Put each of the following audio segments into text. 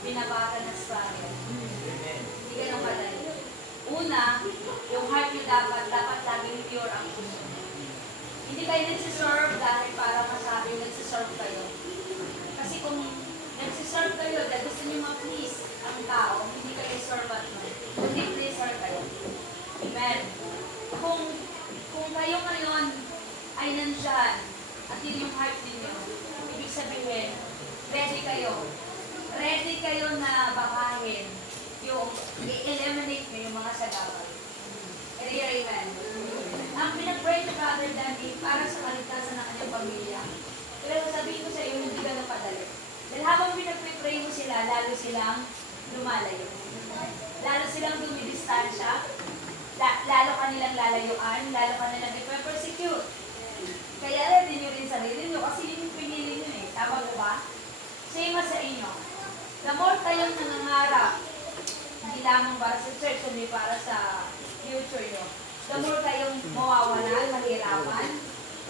binabagal na struggle. Hindi ganun kadali. Una, yung heart nyo dapat laging pure ang puso. Hindi kayo nagsiserve dahil para masabi nagsiserve kayo. Kasi kung nagsiserve kayo dahil gusto nyo ma-please ang tao, hindi kayo servant mo. Hindi pleaser kayo. Amen. Kung kayo ngayon ay nandyan at yun yung heart ninyo, ibig sabihin, ready kayo. Ready kayo na bakahin yung i-eliminate nyo yung mga sagabal. Amen. Ang pinag-pray ni Father Danny para sa kaligtasan ng kanyang pamilya. Pero sabihin ko sa iyo, hindi ka napadali. Dahil habang pinag-pray mo sila, lalo silang lumalayo. Lalo silang dumidistansya. Lalo kanilang lalayuan, lalo kanilang ipe-persecute. Kaya ready nyo rin sarili nyo kasi yun yung pinili nyo eh. Tama ko ba? Same sa inyo. The more kayong nangangarap, hindi lamang para sa church, hindi para sa future nyo. The more kayong mawawalan, mahirapan.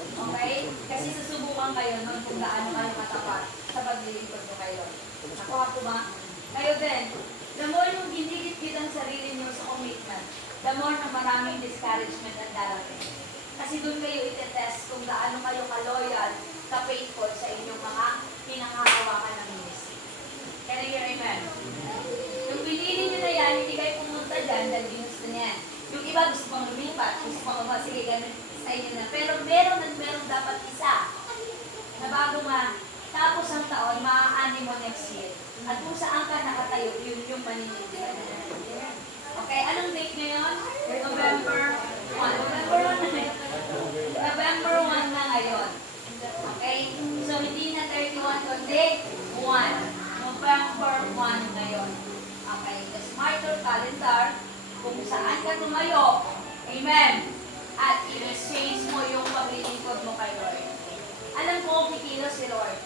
Okay? Kasi susubukan kayo nun kung gaano kayo katapat sa paglilingkod mo kayo. Ako ba? Kayo din. The more yung ginigit-git ang sarili nyo sa commitment, the more na maraming discouragement ang darating. Kasi doon kayo itetest kung gaano kayo ka-loyal, ka-faithful sa inyong mga pinanghahawakan ng ministry. Can you hear amen? Yung pinili nyo na yan, hindi kayo pumunta dyan dahil ginusto niyan. Yung iba gusto pang lumipat, gusto pang sige, ganun sa inyo na. Pero meron dapat isa na bago tapos ang taon, maaani mo next year. At kung saan ka nakatayo, yun yung maninindigan. Okay, anong date ngayon? November 1. November 1 na ngayon. Okay? So, hindi na 31 kundi 1. November 1 ngayon. Okay, just mark your calendar kung saan ka tumayo. Amen. At i-change mo yung paglilingkod mo kay Lord. Alam ko, kikilos si Lord.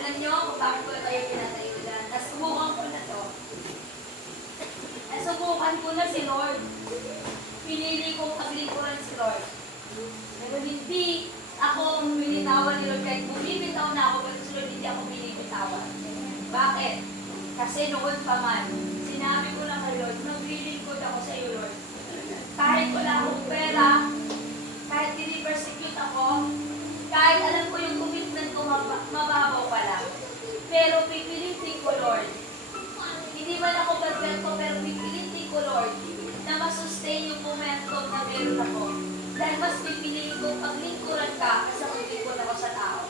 Alam nyo kung bakit ko tayo pinatayo dyan. Nasubukan ko na to. Nasubukan ko na si Lord. Pinili kong paglingkuran si Lord. Pero hindi ako binitawan ni Lord. Kahit bumibitaw na ako, pero si Lord hindi ako binibitawan. Bakit? Kasi noon pa man, sinabi ko lang kay Lord, maglilingkod ako sa iyo, Lord. Kahit wala akong pera, kahit dini-persecute ako, kahit alam ko yung commitment ko mababaw pa lang. Pero pipilitin ko, Lord. Hindi man ako perfecto, pero pipilitin ko, Lord, na masustain yung momentum na meron ako. Dahil mas pipiliin ko paglingkuran ka kasi maglingkod ako sa tao.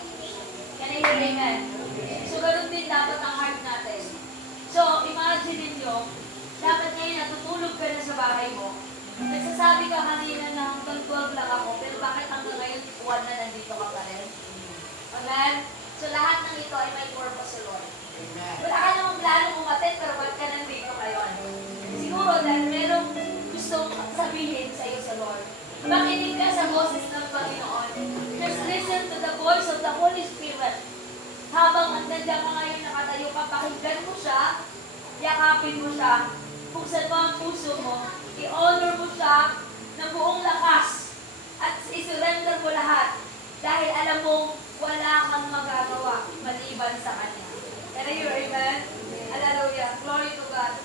Can I hear amen? So, ganun din dapat ang heart natin. So, imagine nyo, dapat ngayon natutulog ka na sa bahay mo. Nagsasabi ka kanina na hanggang 12 lang ako, pero bakit hanggang ngayon 1 na nandito ka pa rin? Amen? So, lahat ng ito ay may purpose sa Lord. Amen. Wala ka namang planong umatin, pero ba't ka nandito ngayon? Siguro dahil merong gustong sabihin sa iyo sa Lord. Makinig ka sa boses ng Panginoon. Just listen to the voice of the Holy Spirit. Habang nandiyan ka ngayon nakatayo ka, pakinggan mo siya, yakapin mo siya, buksan mo ang puso mo, i-honor mo siya ng buong lakas at isurrender mo lahat dahil alam mo wala kang magagawa maliban sa Kanya. Can I hear amen? Hallelujah. Glory to God.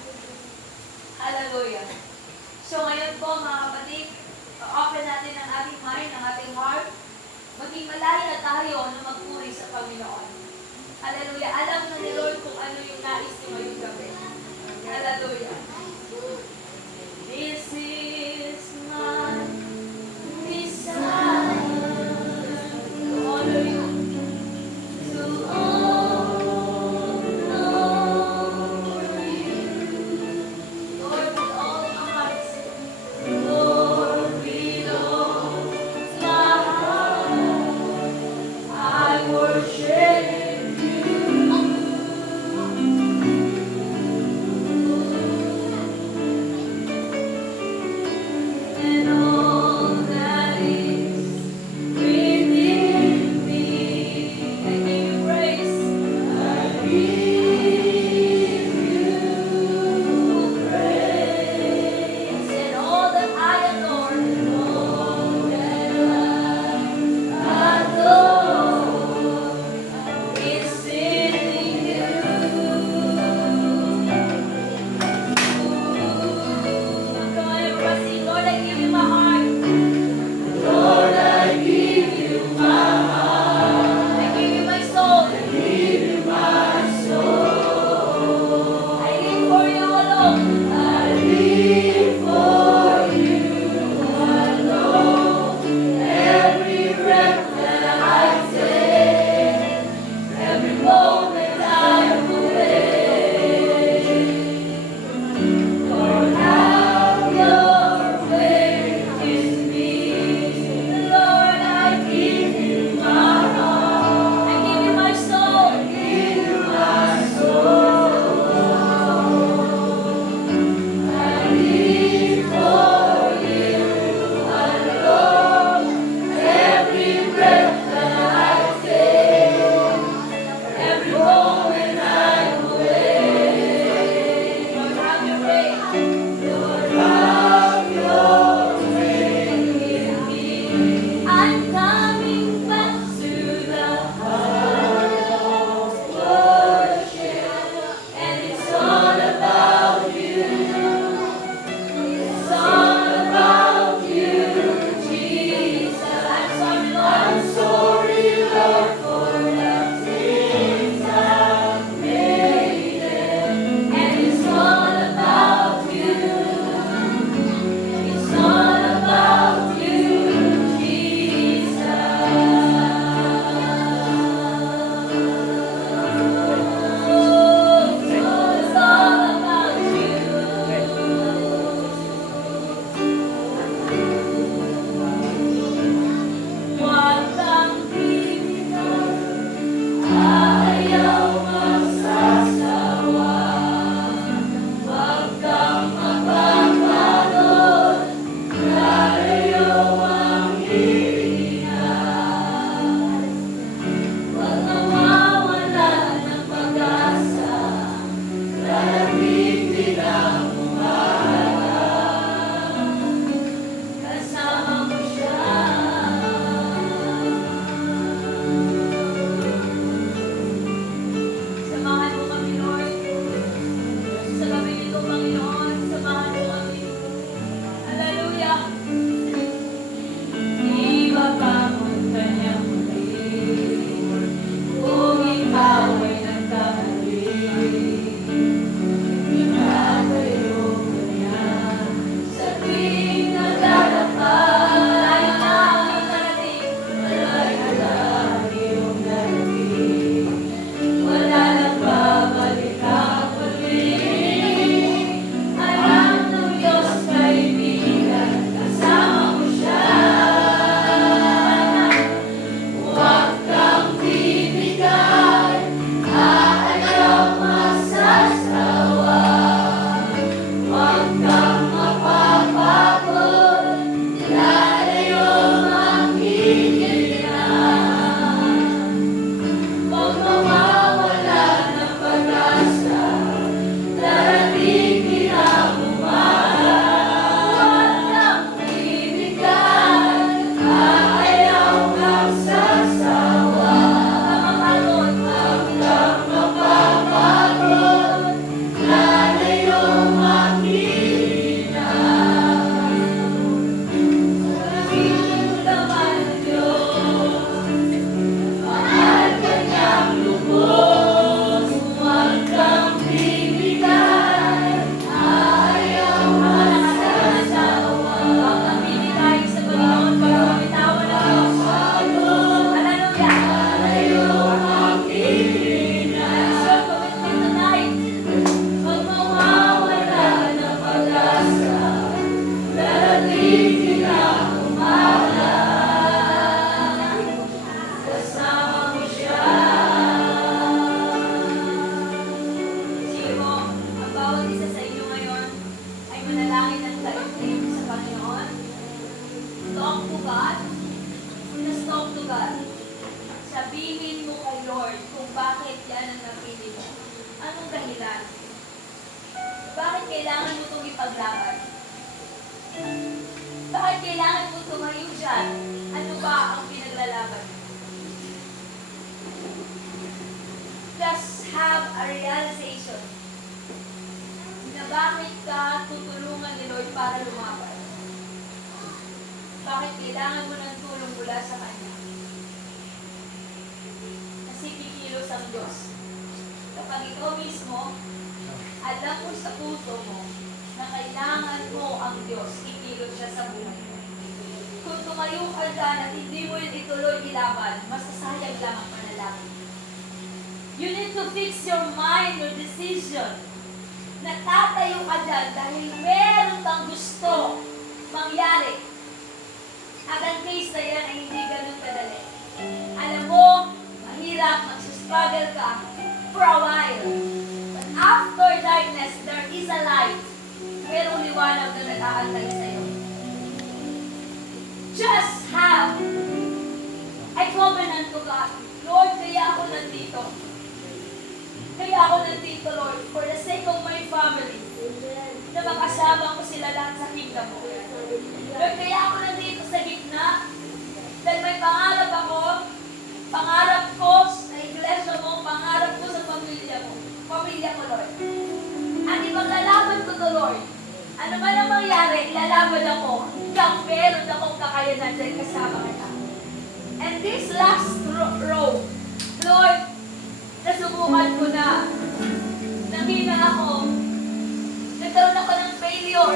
Hallelujah. So ngayon po mga kapatid, open natin ang ating mind, ang ating heart, maging malayo na tayo na magpuri sa Panginoon. Hallelujah. Alam na ni Lord kung ano yung nais niyo ngayong gabi. Hallelujah. This is my desire to honor you, to honor you. Lord, with all my heart, Lord, with all my heart, I worship you. God. Sabihin mo kay Lord kung bakit yan ang napili mo. Anong dahilan? Bakit kailangan mo itong ipaglaban? Bakit kailangan mo tumayo dyan? Ano ba ang pinaglalaban? Just have a realization na bakit ka tutulungan ni Lord para lumaban. Bakit kailangan mo ng tulong mula sa Kanya? Kasi kikilos ang Diyos. Kapag ikaw mismo, alam mo sa puso mo na kailangan mo ang Diyos, kikilos siya sa buhay mo. Kung tumayo ka dyan at hindi mo yun ituloy ilaban, masasayang lang ang panalangin. You need to fix your mind, your decision. Natatayo ka dyan dahil meron kang gusto mangyari. At ang case na yan ay hindi ganun kadali. Alam mo, mahirap, magsustruggle ka for a while. But after darkness, there is a light. Merong liwanag na nag-aantay sa'yo. Just have a covenant to God. Lord, kaya ako nandito. Kaya ako nandito, Lord, for the sake of my family. Na makasama ko sila lahat sa kingdom mo. Lord, kaya ako nandito sa gitna. Dahil may pangarap ako. Pangarap ko sa iglesia mo. Pangarap ko sa pamilya mo. Pamilya ko, Lord. At ipaglalaban ko to, Lord. Ano man ang mangyari, ilalaban ako. Hanggang meron akong kakayanan dahil kasama kita. And this last row, Lord, nasubukan ko na. Nanghina ako. Nagkaroon ako ng failure.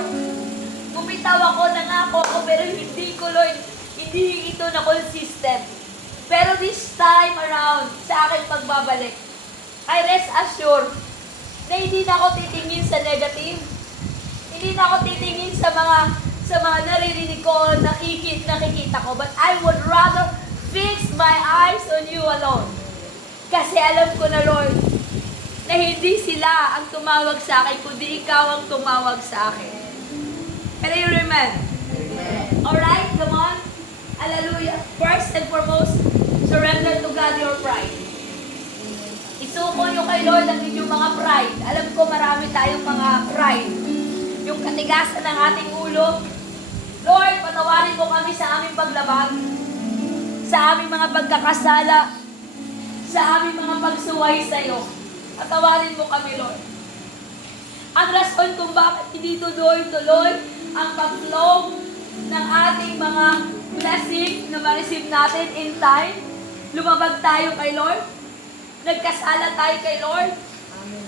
Bumitaw ako, nangako ako, pero hindi ko, Lord, hindi ito na consistent. Pero this time around, sa aking pagbabalik, I rest assured na hindi na ako titingin sa negative. Hindi na ako titingin sa mga naririnig ko, nakikita ko. But I would rather fix my eyes on you alone. Kasi alam ko na, Lord, na hindi sila ang tumawag sa akin, kundi ikaw ang tumawag sa akin. Can you remember? Alright, come on. Hallelujah. First and foremost, surrender to God your pride. Isuko nyo kay Lord ang inyong mga pride. Alam ko marami tayong mga pride. Yung katigasan ng ating ulo. Lord, patawarin mo kami sa aming paglabag. Sa aming mga pagkakasala. Sa aming mga pagsuway sa iyo. Patawarin mo kami, Lord. Ang rason kung bakit hindi tuloy-tuloy ang pag-flow ng ating mga blessing na ma-receive natin in time. Lumabag tayo kay Lord. Nagkasala tayo kay Lord.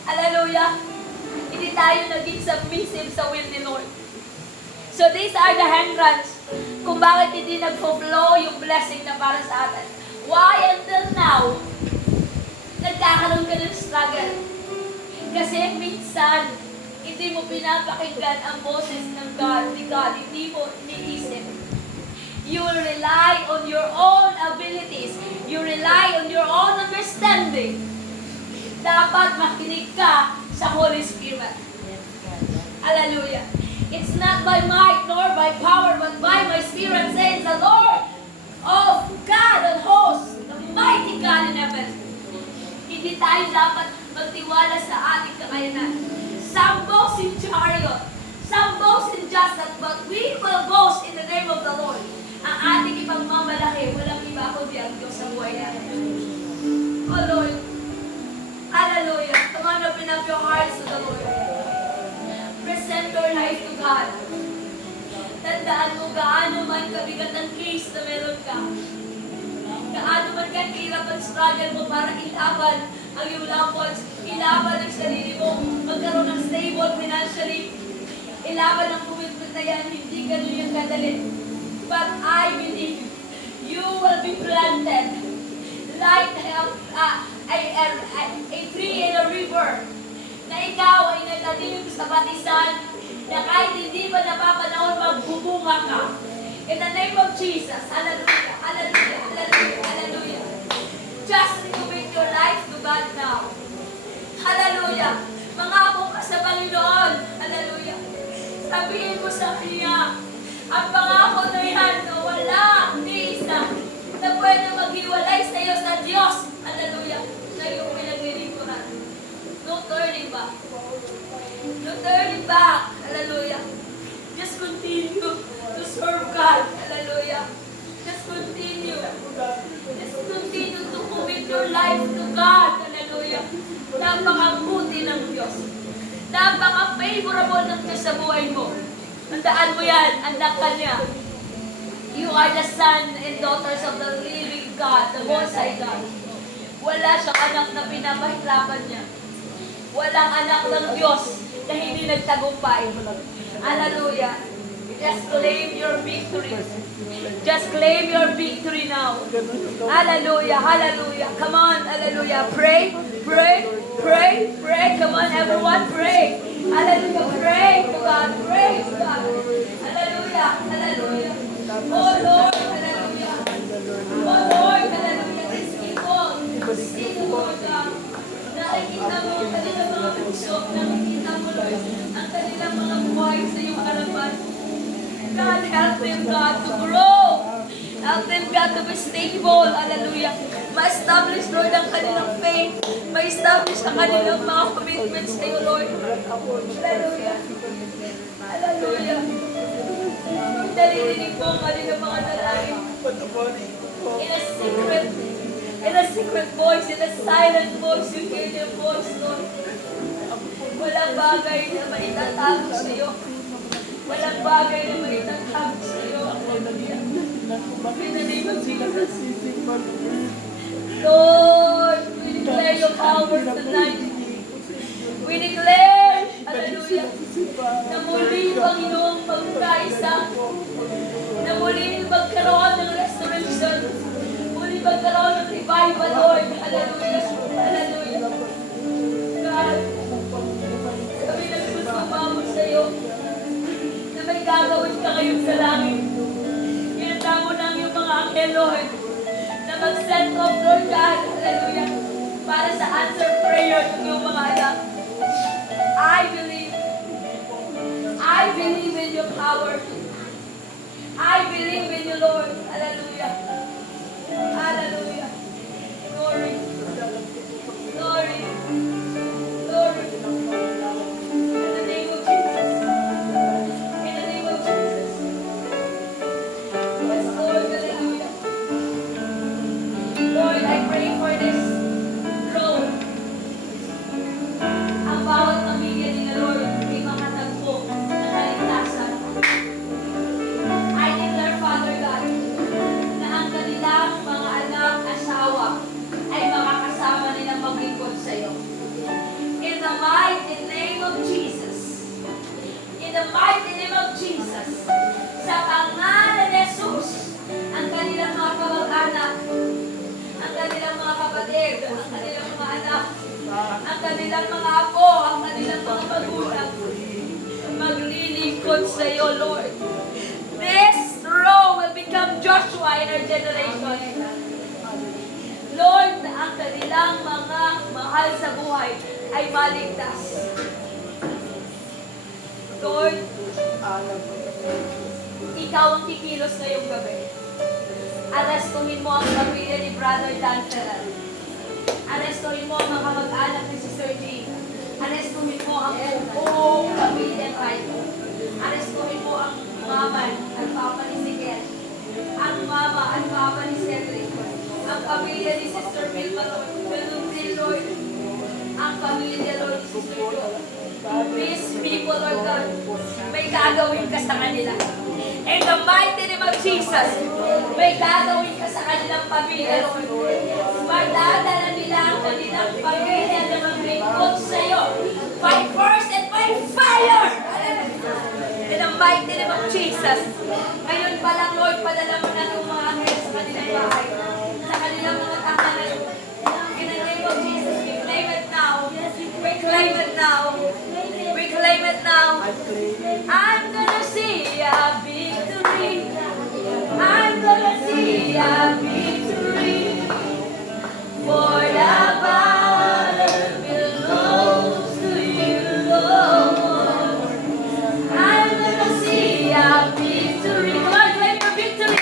Hallelujah. Hindi tayo naging submissive sa will ni Lord. So these are the hindrance kung bakit hindi nag-flow yung blessing na para sa atin. Why until now, nagkakaroon ka ng struggle? Kasi minsan, hindi mo pinapakinggan ang boses ng God, ni God. Hindi mo iniisip. You rely on your own abilities. You rely on your own understanding. Dapat makinig ka sa Holy Spirit. Hallelujah. It's not by might nor by power, but by my Spirit, says the Lord of God and hosts, the mighty God in heaven. Hindi tayo dapat magtiwala sa ating kakayanan. Some boast in chariot, some boast in justice, but we will boast in the name of the Lord. Ang ating ipagmamalaki, walang iba kundi ang Diyos sa buhay natin. Oh Lord, hallelujah. Come on, open up your hearts to the Lord. Present your life to God. Tandaan mo gaano man kabigat ang case na meron ka. Gaano man kahirap ang struggle mo para ilaban ang iyong loved ones, ilaban ang sarili mo, magkaroon ng stable financially, ilaban ang commitment na yan, hindi ganun yung kadali. But I believe you will be planted like a tree in a river, na ikaw ay nagtanim sa batisan, na kahit hindi pa napapanahon, magbubunga ka. In the name of Jesus, hallelujah, hallelujah, hallelujah, hallelujah. Just recommit your life to God now. Hallelujah. Mangako ka sa Panginoon. Hallelujah. Sabihin mo sa Kanya, ang pangako na yan na wala ni isa na pwede maghiwalay sa iyo sa Diyos. Hallelujah. Na iyong pinaglilingkuran. No turning back. No turning back. Hallelujah. Just continue to serve God. Hallelujah. Just continue. Just continue to commit your life to God. Hallelujah. Napakabuti ng Diyos. Napaka-favorable ng Diyos sa buhay mo. Tandaan mo yan, anak ka niya. You are the son and daughters of the living God, the Most High God. Wala siyang anak na pinapahilapan niya. Walang anak ng Diyos na hindi nagtagumpay. Hallelujah. Just claim your victory. Just claim your victory now. Hallelujah. Hallelujah. Come on. Hallelujah. Pray. Pray. Pray. Pray. Come on, everyone. Pray. Hallelujah. Pray to God. Pray to God. Hallelujah. Hallelujah. Oh Lord. Hallelujah. Oh Lord. Hallelujah. These people. See the Lord God. Nakikita mo ang kanilang mga puso. Nakikita mo, Lord, ang kanilang mga buhay sa iyong harapan. God, help them, God, to grow. Help them, God, to be stable. Hallelujah. Ma-establish, Lord, ang kanilang faith. Ma-establish ang kanilang mga commitments sa iyo, Lord. Hallelujah. Hallelujah. Lord, nalilinig ko ang kanilang mga dalangin. In a secret voice, in a silent voice, you hear their voice, Lord. Walang bagay na maitatago sa iyo. Walang bagay na maitatago sa iyo. In the name of Jesus. Lord, we declare your power tonight. We declare, hallelujah, na muli, Panginoong, magkaisa. Na muli magkaroon ng restoration. Muli magkaroon ng revival, Lord. Hallelujah. Hallelujah. God, kami nagsusumamo sa iyo na may gagawin ka ngayon sa langit. Kinata mo na ang iyong mga anghel, Lord, na mag-send off, Lord God, hallelujah, para sa answer prayer ng iyong mga anak. I believe in your power. I believe in you, Lord. Hallelujah. Hallelujah. Glory. Glory. Glory. In the name of Jesus. In the name of Jesus. Yes, Lord. Hallelujah. Lord, I pray for this road. Ang bawat pamilya nila, Lord, ay makatagpo ng kaligtasan. I declare, Father God, na ang kanilang mga anak, asawa, ay makakasama nilang maglingkod sa iyo. In the mighty name of Jesus. In the mighty name of Jesus. Sa pangalan ni Jesus, ang kanilang mga kamag-anak, ang kanilang mga kapatid, ang kanilang mga anak, ang kanilang mga apo, ang kanilang mga magulang, maglilingkod sa iyo, Lord. This row will become Joshua in our generation. Lord, na ang kanilang mga mahal sa buhay ay maligtas. Lord, ikaw ang kikilos ngayong gabi. Arestuhin mo ang pamilya ni Brother Dan Ferrer. Arestuhin mo ang mga kamag-anak ni Sister Jean. Arestuhin mo ang buong pamilya Taito. Arestuhin mo ang mama at papa ni Sikel. Ang mama at papa ni Cedric. Ang pamilya ni Sister Vilma, Lord. Ganun din, Lord. Ang pamilya, Lord, ni Sister Jo. These people, Lord God, may gagawin ka sa kanila. In the mighty name of Jesus, may gagawin ka sa kanilang pamilya, Lord. Magdadala nila ang kanilang pamilya na maglingkod sa iyo. By force and by fire! In the mighty name of Jesus. Ngayon pa lang, Lord, padala mo na yung mga anghel sa kanilang bahay, sa kanilang mga tahanan. In the name of Jesus, we claim it now. We claim it now. We claim it now. I'm gonna see a victory. I'm gonna see a victory. For the battle belongs to you, Lord. I'm gonna see a victory. Come on, claim your victory.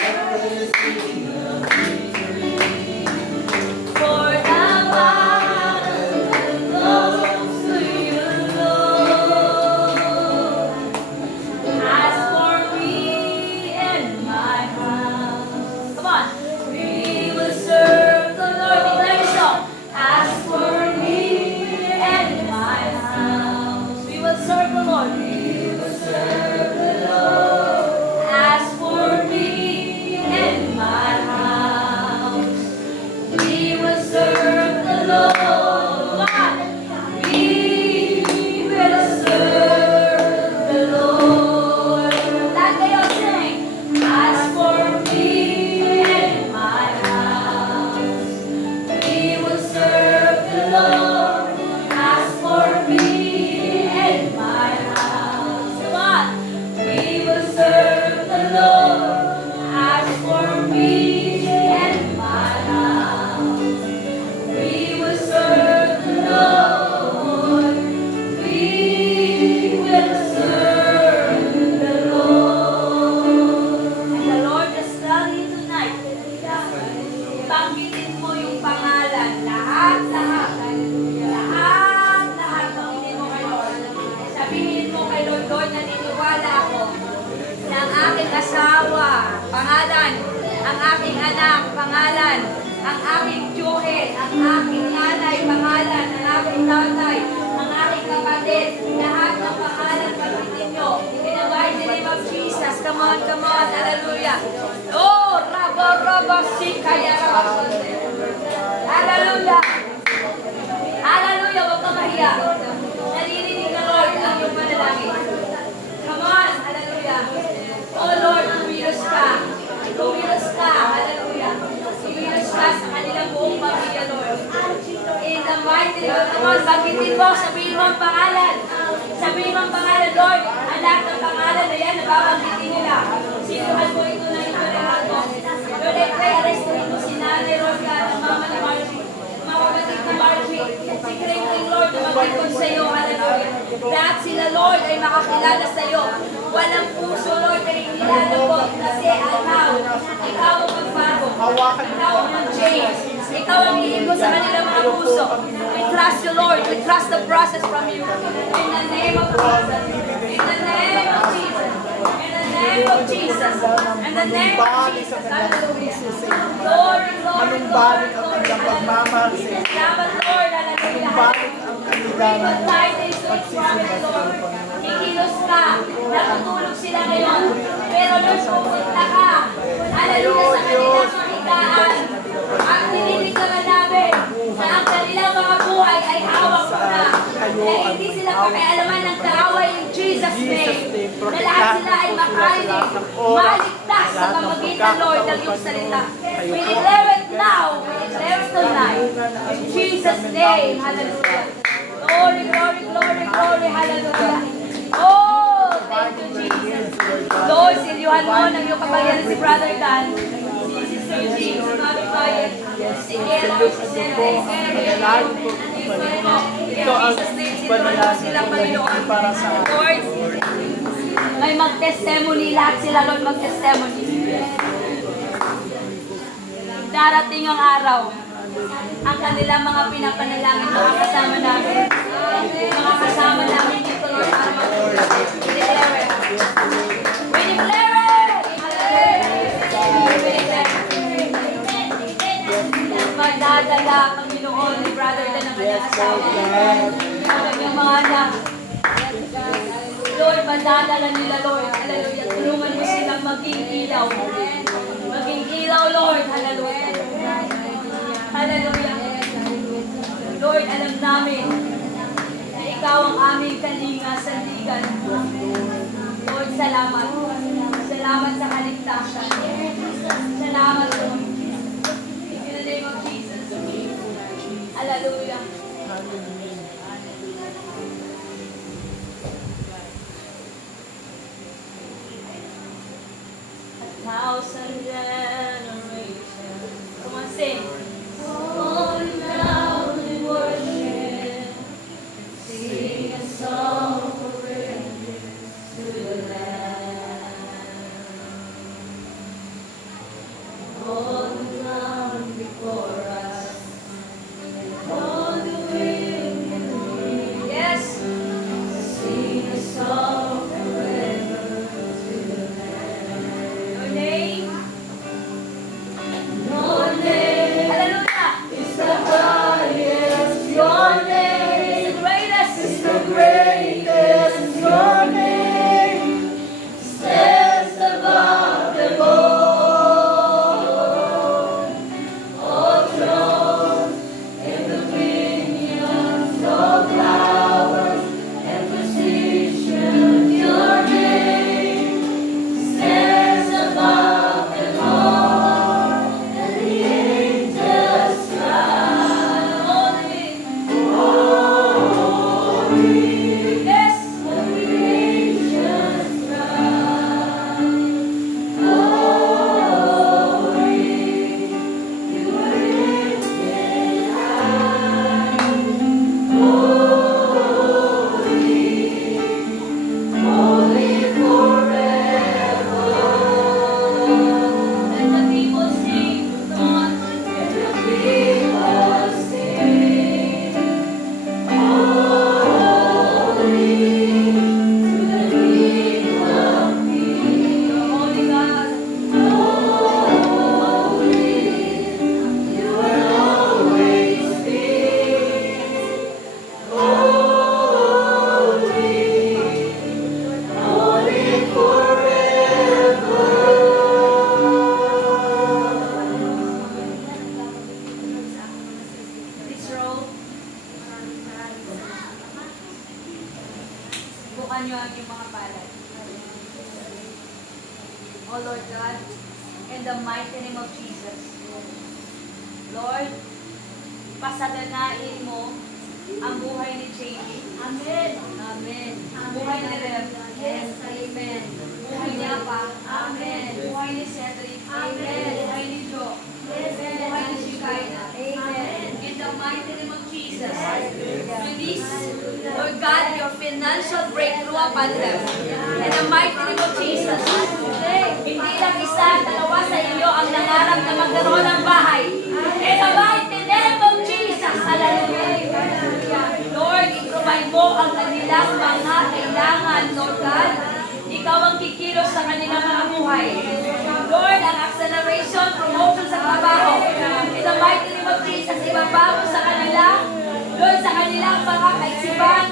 pangalan, ang aking anak, pangalan, ang aking tiyuhin, ang aking nanay, pangalan, ang aking tatay, ang aking kapatid, lahat ng pangalan pagkitin nyo. In the mighty name of Jesus. Come on, hallelujah. Oh, rabo, sikaya, rabasunde. Hallelujah. Hallelujah, huwag ka mahiya. Naririnig ka, Lord, ang iyong manalangin. Come on, hallelujah. Oh Lord, kumilos ka. Kumilos ka, hallelujah. Kumilos ka sa kanilang buong pamilya, Lord. In the mighty name of the Lord, banggitin mo, sabihin mo ang pangalan. Sabihin mo ang pangalan, Lord. Ang lahat ng pangalan na yan, nababanggitin nila. Sinuhan mo ito na ito na ito. Lord, I pray, arrestuhin mo si Nanay Rosa, ang mama ni Margie. Mga kapatid ni Margie. Si Kring Lord, na magkikon sa iyo, hallelujah. Lahat sila, Lord, ay makakilala sa iyo. Walang puso, Lord, na inilalabot kasi ikaw ang magbago. Ikaw ang mag-change. Ikaw ang iigo sa kanilang mga puso. We trust you, Lord. We trust the process from you. In the name of Jesus. In the name of Jesus. In the name of Jesus. In the name of Jesus. Hallelujah. Glory, glory, glory, glory. pagmamahal sa iyo. Salamat, Lord. Hallelujah. Bakit ang kanilang Good tidings to its promise, Lord. Ikilos ka. Natutulog sila ngayon. Pero Lord, pupunta ka. Hallelujah sa kanilang mahigaan. Ang tininig naman namin na ang kanilang mga buhay ay hawak mo na. Na hindi sila pakialaman ng kaaway in Jesus' name. Na lahat sila ay makarinig, maligtas sa pamagitan, Lord, ng iyong salita. We declare it now. We declare it tonight. In Jesus' name. Hallelujah. Glory, glory, glory, glory. Hallelujah. Oh, thank you, Jesus. Lord, silyuhan mo ng iyong kapangyarihan si Brother Dan. Si Sister Jean, si Mami Bayet, si Kero, si Sere, Ito ang panalangin silang Panginoon. para sa Lord, may mag-testimony, lahat sila, Lord, mag-testimony. Darating ang araw, ang kanilang mga pinapanalangin, mga kasama namin. Mga kasama namin dito, Lord, para mag-declare it. We declare it! We declare it! Magdadala, Panginoon, ni Brother Dan ng kanyang asawa. Ang kanyang mga anak. Lord, madadala nila, Lord. Hallelujah. Tulungan mo silang maging ilaw. Maging ilaw, Lord. Hallelujah. Hallelujah. Lord, alam namin na ikaw ang aming kalinga, sandigan. Lord, salamat. Salamat sa kaligtasan. Salamat, Lord. In the name of Jesus. Hallelujah. Thousand generations. Come on, sing. Falling down in worship, sing a song of praise to the Lamb. All the ground before us, all the wind and rain. Yes. Sing a song forever to the Lamb. Your name O Lord God, in the mighty name of Jesus. Lord, pasaganain mo ang buhay ni JB. Amen. Amen. Buhay ni Rev. Yes. Amen. Buhay ni Apa. Amen. Buhay ni Cedric. Amen. Buhay ni Jo. Yes. Buhay ni Shikaina. Amen. In the mighty name of Jesus. Release, Lord God, your financial breakthrough upon them. In the mighty name of Jesus. Hindi lang isa, dalawa sa inyo ang nangarap na magkaroon ng bahay. In the mighty name of Jesus. Hallelujah. Lord, i-provide mo ang kanilang mga kailangan, Lord God. Ikaw ang kikilos sa kanilang mga buhay. Lord, ang acceleration, promotion sa trabaho. In the mighty name of Jesus, ibabago sa kanila. Lord, sa kanilang mga kaisipan,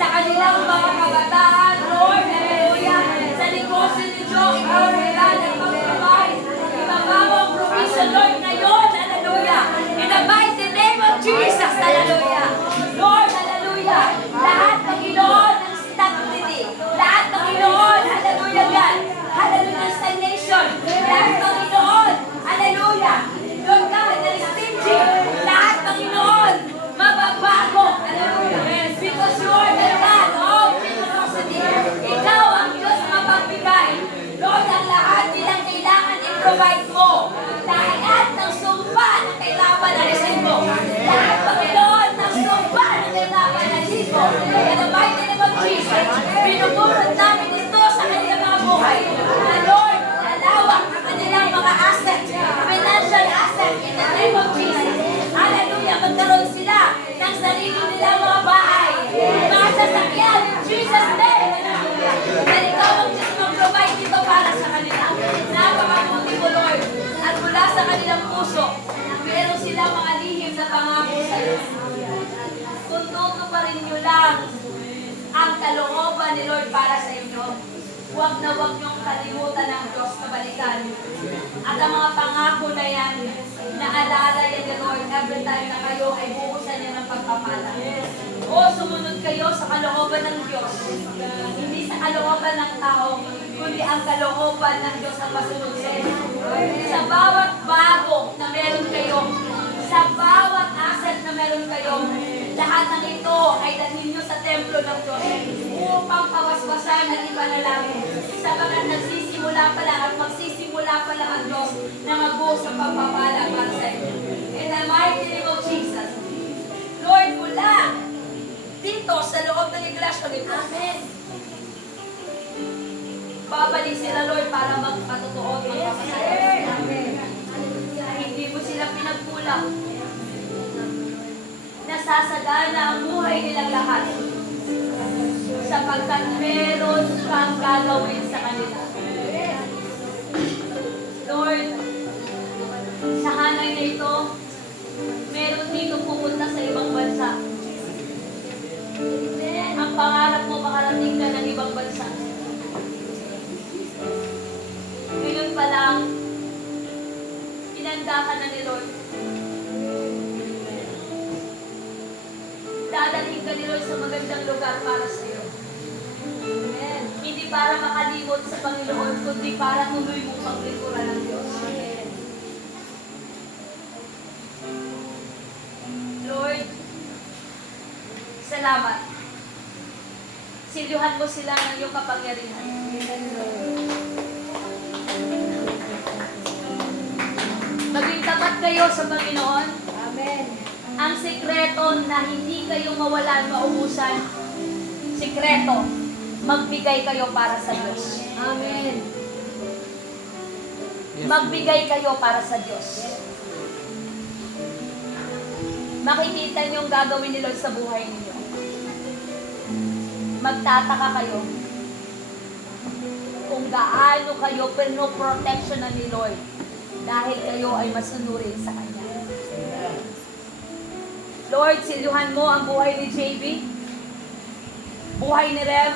sa kanilang mga kabataan, Lord, hallelujah. Sa negosyo ni Joe, ikaw ang God ang mag-provide. Ibabago ang provision, Lord, ngayon, hallelujah. In the mighty name of Jesus, hallelujah. Lord, hallelujah. Lahat, Panginoon, ng stability. Lahat, Panginoon, hallelujah, God. Hallelujah, stagnation. Lahat, Panginoon, hallelujah. Lord God, na stingy. Lahat, Panginoon, mababago. Hallelujah. Because you are the God of generosity. Ikaw ang Diyos na mapagbigay. Lord, ang lahat nilang kailangan i-provide mo. Lahat ng sumpa na kailangan alisin mo. Lahat, Panginoon, ng sumpa na kailangan alisin mo. In the mighty name of Jesus, binubulot namin ito sa kanilang mga buhay. Na Lord, alawak ang kanilang mga asset, financial asset, in the name of Jesus. Hallelujah, magkaroon sila ng sarili nilang mga bahay. Mga sasakyan, in Jesus' name. Hallelujah. Dahil ikaw ang Diyos mag-provide dito para sa kanila. Napakabuti mo, Lord. At mula sa kanilang puso, meron silang mga lihim na pangako sa iyo. Kung tutuparin niyo lang ang kalooban ni Lord para sa inyo, huwag na huwag niyong kalimutan ang Diyos na balikan. At ang mga pangako na yan, naalala yan ni Lord every time na kayo ay bukusan niya ng pagpapala. O sumunod kayo sa kalooban ng Diyos. Hindi sa kalooban ng tao, kundi ang kalooban ng Diyos ang masunod sa inyo. Sa bawat bago na meron kayo, sa bawat asset na meron kayo, lahat ng ito ay dalhin nyo sa templo ng Diyos upang pawaswasan at ipanalangin. Sapagat nagsisimula pa lang at magsisimula pa lang ang Diyos na magbuhos ng pagpapala para sa inyo. In the mighty name of Jesus, Lord, mula dito sa loob ng iglesia nito, amen. Babalik sila, Lord, para magpatotoo at magpapasaya. Hindi mo sila pinagkulang. Nasasagana ang buhay nilang lahat sapagkat meron kang gagawin sa kanila. Lord, sa hanay na ito, meron dito pupunta sa ibang bansa. Ang pangarap mo makarating ka ng ibang bansa. Ngayon pa lang, inanda ka na ni Lord. Dadalhin ka ni Lord sa magandang lugar para sa iyo. Amen. Hindi para makalimot sa Panginoon, kundi para tuloy mong paglingkuran ng Diyos. Amen. Lord, salamat. Silyuhan mo sila ng iyong kapangyarihan. Maging tapat kayo sa Panginoon. Amen. Ang sikreto na hindi kayo mawalan, maubusan, sikreto, magbigay kayo para sa Diyos. Amen. Magbigay kayo para sa Diyos. Makikita niyo yung gagawin ni Lord sa buhay ninyo. Magtataka kayo kung gaano kayo pinoprotection ni Lord dahil kayo ay masunurin sa Kanya. Lord, siluhan mo ang buhay ni JB, buhay ni Rev,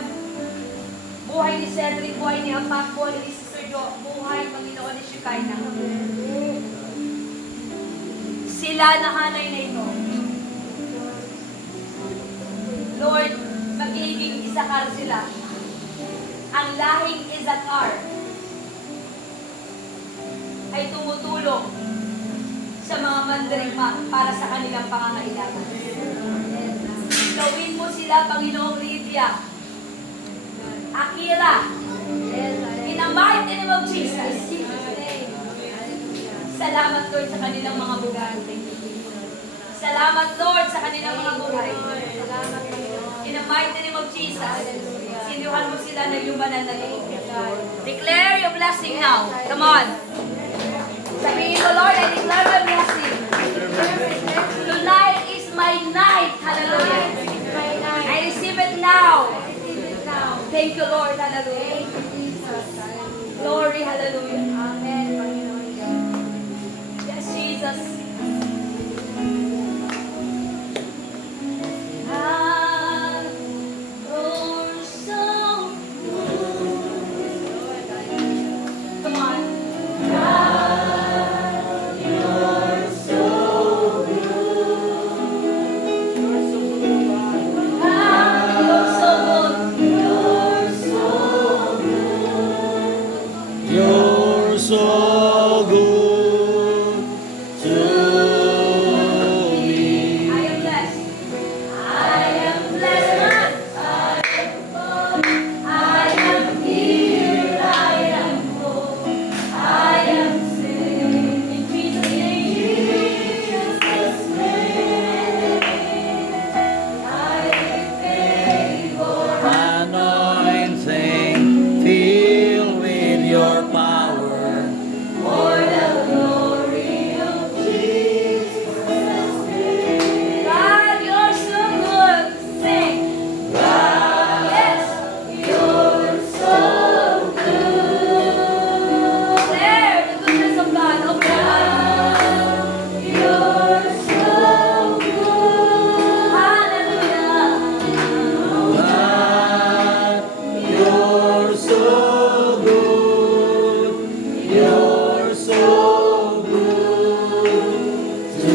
buhay ni Cedric, buhay ni Apak, buhay ni Sister Jo, buhay, Panginoon, ni Shikaina. Sila na hanay na ito. Lord, magiging Isakar sila. Ang lahing Isakar kanilang pangangailangan. Gawin mo sila, Panginoong Lydia, Akira, in the mighty name of Jesus. Salamat, Lord, sa kanilang mga buhay. Salamat, Lord, sa kanilang mga buhay. In the mighty name of Jesus, sinuhan mo sila na yumanan na loob. Declare your blessing now. Come on. Sabihin mo, Lord, I declare my blessing. Tonight is my night. Hallelujah. I receive it now. Thank you, Lord. Hallelujah. Glory. Hallelujah. Yes, Jesus. Ah, you're so good. Come on. God, you're so good. God, you're so good. You're so good. You're so good to me. I am blessed. I am blessed. I am healed. I am whole. I am saved. In Jesus' name. Jesus' name. I am favored. Anointing, filled with your power. For the glory of Jesus' name. God, you're so good. Sing. God, yes, you're so good. Declare the goodness of God over your life. You're so good. Hallelujah. God, you're so good. You're so good to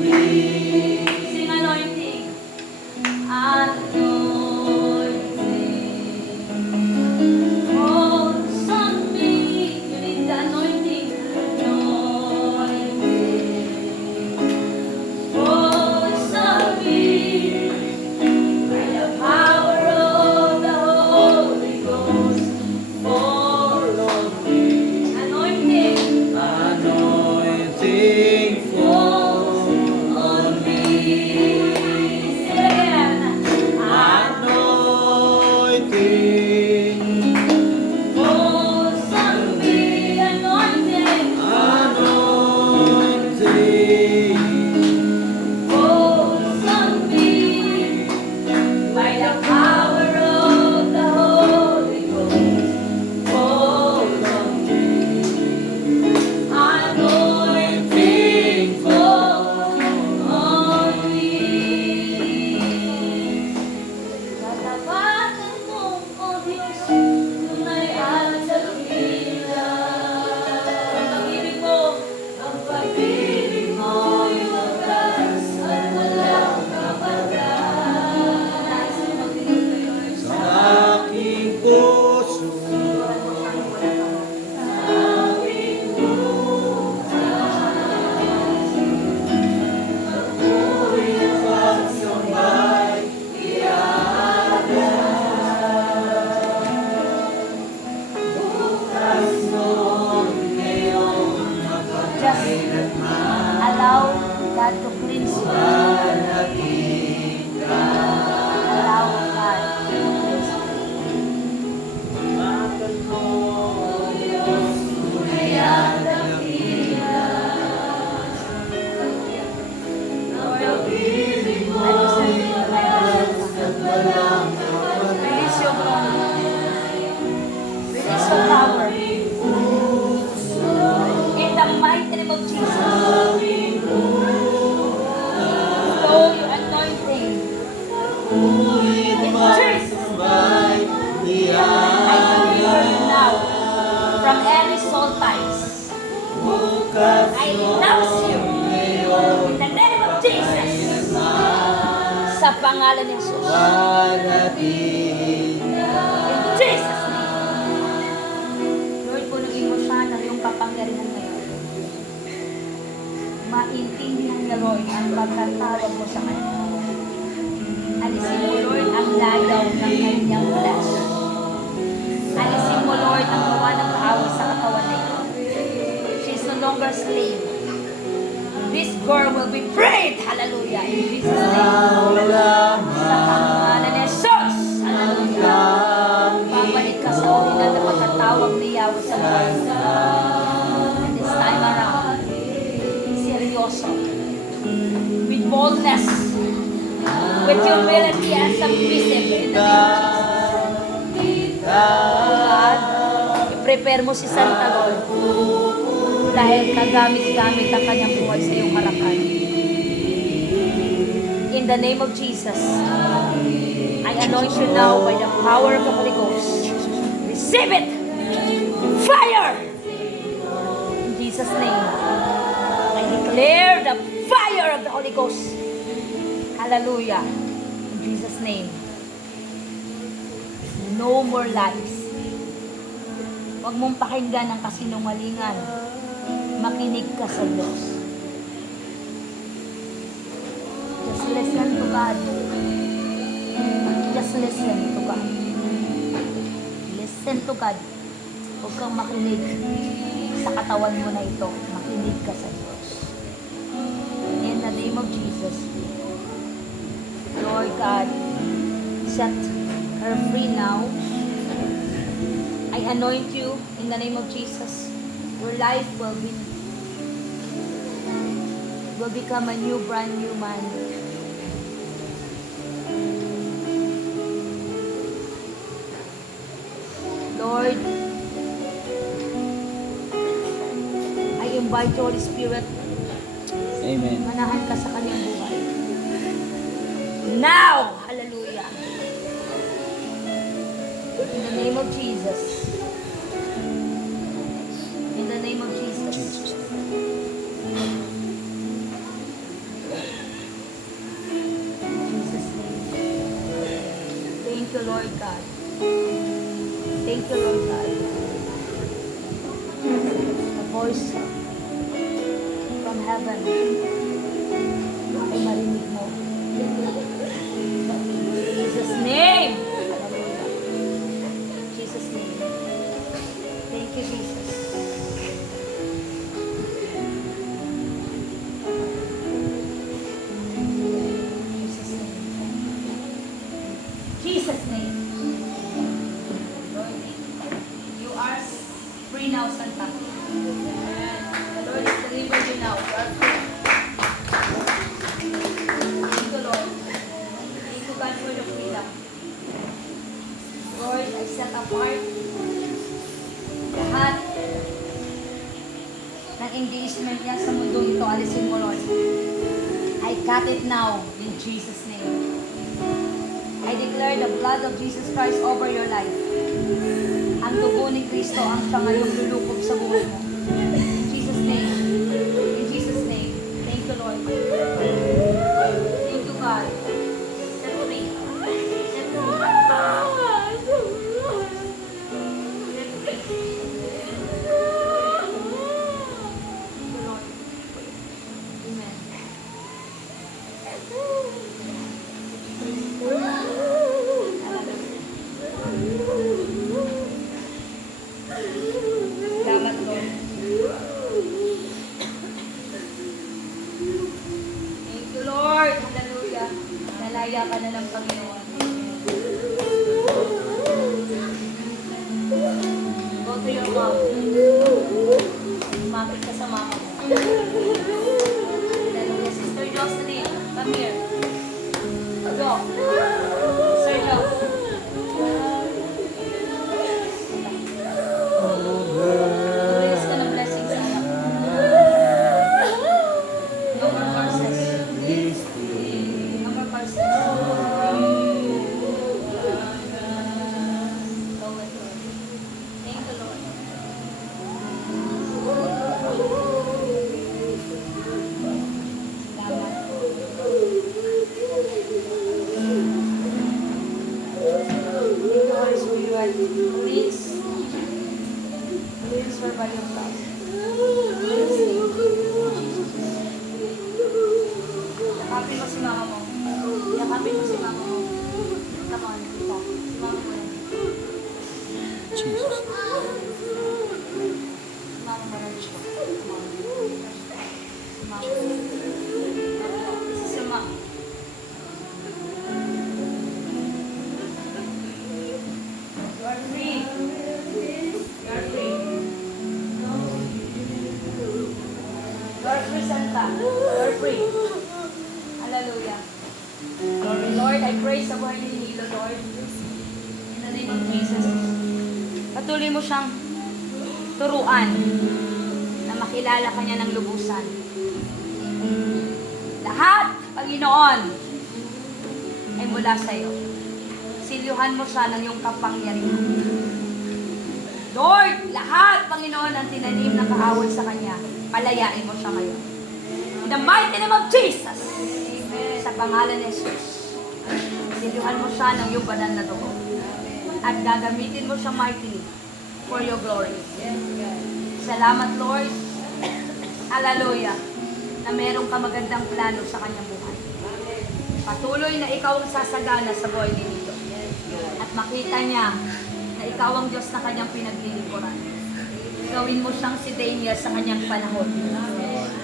me. Sing anointing. Anointing. Falls on me. You need the anointing. Anointing. Falls on me. By the power of the Holy Ghost. Fall on me. Anointing. Anointing, fall on me. Sing again. Anointing, Falls on me. Anointing. anointing, Falls on me. By the power of the Holy Ghost. Fall on me. Anointing. Fall on me. Katapatan mo, O Diyos, tunay at dakila. Ang pag-ibig mo, yung wagas at walang kapatid. Nais mo magdinig sa aking puso. Just allow God to cleanse you. Allow God to cleanse you. Release your glory. Release your power. In the mighty name of Jesus. Flow your anointing. In Jesus' name. I deliver you now from any soul ties. I renounce you in the name of Jesus. Sa pangalan ni Jesus. In Jesus' name. Lord, punuin mo siya ng iyong kapangyarihan ngayon. Maintindihan pagkatawag mo sa kanya. Alisin mo, Lord, ang layaw ng kanyang flesh. Alisin mo, Lord, ang gawa ng kaaway sa katawan na ito. She is no longer slave. This girl will be freed. Hallelujah. In Jesus' name. Sa pangalan ni Jesus. Hallelujah. Babalik ka sa original na pagkatawag ni Yahweh sa buhay. And this time around, seryoso. With boldness. With humility and submissive. In the name of Jesus. God, i-prepare mo si Santa Lord. Dahil kagamit-gamit ang kanyang buhay sa iyong harapan. In the name of Jesus, I anoint you now by the power of the Holy Ghost. Receive it! Fire! In Jesus' name, I declare the fire of the Holy Ghost. Hallelujah. In Jesus' name. No more lies. Huwag mong pakinggan ang kasinungalingan. Makinig ka sa Diyos. Just listen to God. Just listen to God. Listen to God. Huwag kang makinig sa katawan mo na ito. Makinig ka sa Diyos. In the name of Jesus, Lord God, set her free now. I anoint you in the name of Jesus. Your life will become a new, brand new man. Lord, I invite your Holy Spirit. Amen. Manahan ka sa kanyang buhay. Now! Hallelujah! In the name of Jesus. In the name of Jesus. Jesus' name. Thank you, Lord God. Thank you, Lord God. A voice from heaven ay marinig mo. In Jesus' name. Hallelujah. In Jesus' name. Thank you, Jesus. Jesus' name. Lord, you are free now, Santa. The Lord is delivering you now. You are free. Thank you, Lord. Thank you, God, for the freedom. Lord, I set apart lahat ng engagement niya sa mundo ito. Alisin mo, Lord. I cut it now in Jesus' name. I declare the blood of Jesus Christ over your life. Ang dugo ni Kristo ang siya ngayong lulukob sa buhay mo. In Jesus' name. In Jesus' name. Thank you, Lord. Thank you, God. Set free. Set free. Set free. Thank you, Lord. Amen. Salamat, Lord. Thank you, Lord. Hallelujah. Nalaya ka na ng Panginoon. Go to your mom. Lumapit ka sa mama mo. Hallelujah. Sister Jocelyn, come here. Go. Sir Jo. Release ka ng blessings sa anak. No more curses. No more curses. Go with Lord. Thank you, Lord. Salamat. Thank you, Holy Spirit. Please provide your love. Please, Jesus. Mama Marancho. Mama. This is your mom. You are free. You are free. You are free, Santa. You are free. Hallelujah. Glory, Lord, I praise the word in Hilo, Lord. In the name of Jesus. Patuloy mo siyang turuan na makilala ka niya ng lubusan. Lahat, Panginoon, ay mula sa iyo. Silyuhan mo siya ng iyong kapangyarihan. Lord, lahat, Panginoon, ang tinanim na kaaway sa kanya, palayain mo siya ngayon. In the mighty name of Jesus, sa pangalan ni Jesus, silyuhan mo siya ng iyong banal na dugo. At gagamitin mo siya mightily for your glory. Salamat, Lord. Hallelujah. Na merong ka magandang plano sa kanyang buhay. Patuloy na ikaw ang sasagana sa buhay ni Nito. At makita niya na ikaw ang Diyos na kanyang pinaglilingkuran. Gawin mo siyang si Daniel sa kanyang panahon.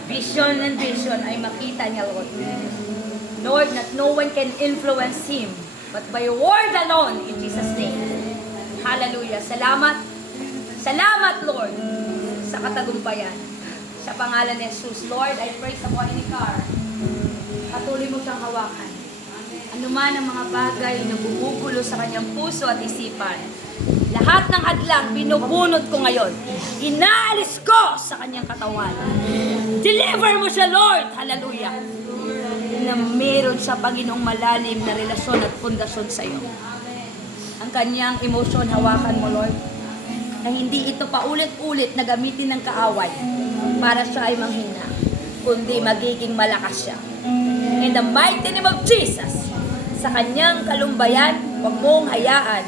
Vision and vision ay makita niya, Lord. Lord, that no one can influence him but by your word alone, in Jesus' name. Hallelujah. Salamat. Salamat, Lord, sa katagumpayan. Sa pangalan ni Jesus, Lord, I pray sa buhay ni Car. Patuloy mo siyang hawakan. Ano man ang mga bagay na bumugulo sa kanyang puso at isipan. Lahat ng hadlang, binubunot ko ngayon. Inaalis ko sa kanyang katawan. Deliver mo siya, Lord. Hallelujah. Na meron sa Panginoong malalim na relasyon at pundasyon sa iyo. Ang kanyang emosyon, hawakan mo, Lord. Na hindi ito paulit-ulit na gamitin ng kaaway para siya ay manghina, kundi magiging malakas siya. In the mighty name of Jesus, sa kanyang kalumbayan, huwag mong hayaan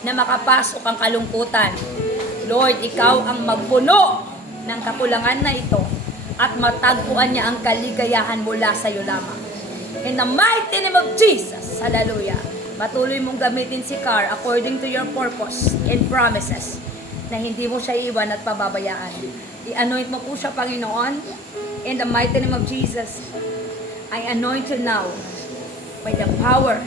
na makapasok ang kalungkutan. Lord, ikaw ang magpuno ng kakulangan na ito at matagpuan niya ang kaligayahan mula sa iyo lamang. In the mighty name of Jesus, hallelujah. Patuloy mong gamitin si Car according to your purpose and promises na hindi mo siya iwan at pababayaan. I-anoint mo po siya, Panginoon. In the mighty name of Jesus, I anoint you now by the power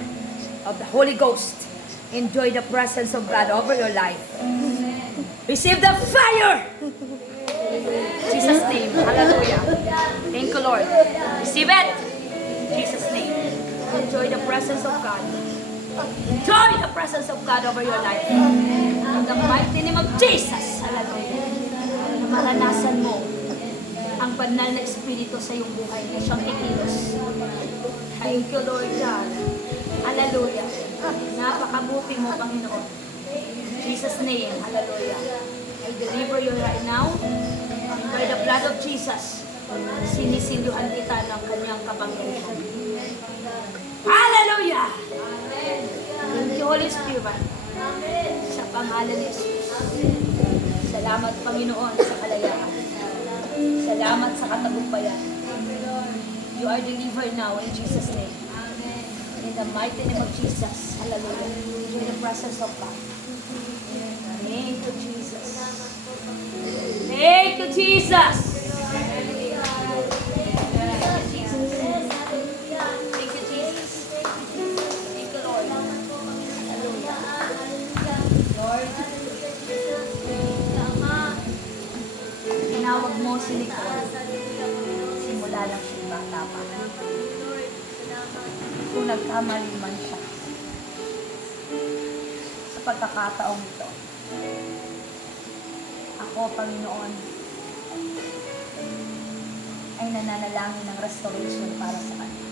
of the Holy Ghost. Enjoy the presence of God over your life. Receive the fire! In Jesus' name. Hallelujah. Thank you, Lord. Receive it. In Jesus' name. Enjoy the presence of God. Enjoy the presence of God over your life. In the mighty name of Jesus. Hallelujah. Na maranasan mo ang banal na Espiritu sa iyong buhay na siyang kikilos. Thank you, Lord God. Hallelujah. Napakabuti mo, Panginoon. In Jesus' name. Hallelujah. I deliver you right now. By the blood of Jesus, sinisilyuhan kita ng kanyang kapangyarihan. Hallelujah! Thank you, Holy Spirit. Sa pangalan ni Jesus. Salamat, Panginoon, sa kalayaan. Salamat sa katagumpayan. You are delivered now in Jesus' name. In the mighty name of Jesus. Hallelujah. Enjoy the presence of God. Thank you, Jesus. Thank you, Jesus. Thank you, Jesus. Thank you, Jesus. Thank you, Lord. Hallelujah. Lord, tinawag mo si Nicole. Simula lang siya bata pa. Kung nagkamali man siya sa pagkakataong ito, ako, Panginoon, ay nananalangin ng restoration para sa kanya.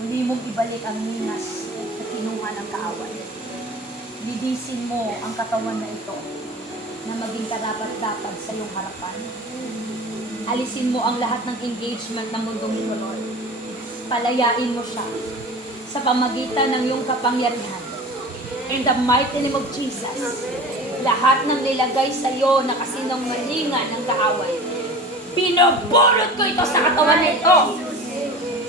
Muli mong ibalik ang ninas na kinuha ng kaaway. Lidisin mo ang katawan na ito na maging karapat-dapat sa iyong harapan. Alisin mo ang lahat ng engagement ng mundong ito, Lord. Palayain mo siya sa pamagitan ng iyong kapangyarihan. In the mighty name of Jesus, lahat ng nilagay sa iyo na kasinungalingan ng kaaway, pinupulot ko ito sa katawan na ito.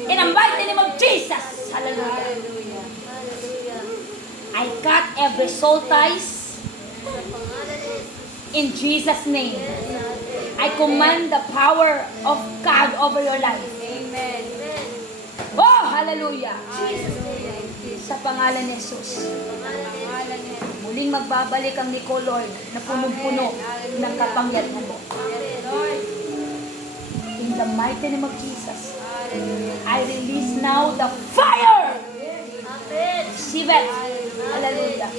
In the mighty name of Jesus. Hallelujah. I cut every soul ties in Jesus' name. I command the power of God over your life. Amen. Oh, hallelujah. Sa pangalan ni Jesus. Pangalan niya. Muling magbabalik ang Nicole, Lord, na punong-puno ng kapangyarihan mo. Amen, Lord. In the mighty name of Jesus, Hallelujah. I release now the fire. Amen. Receive it. Hallelujah.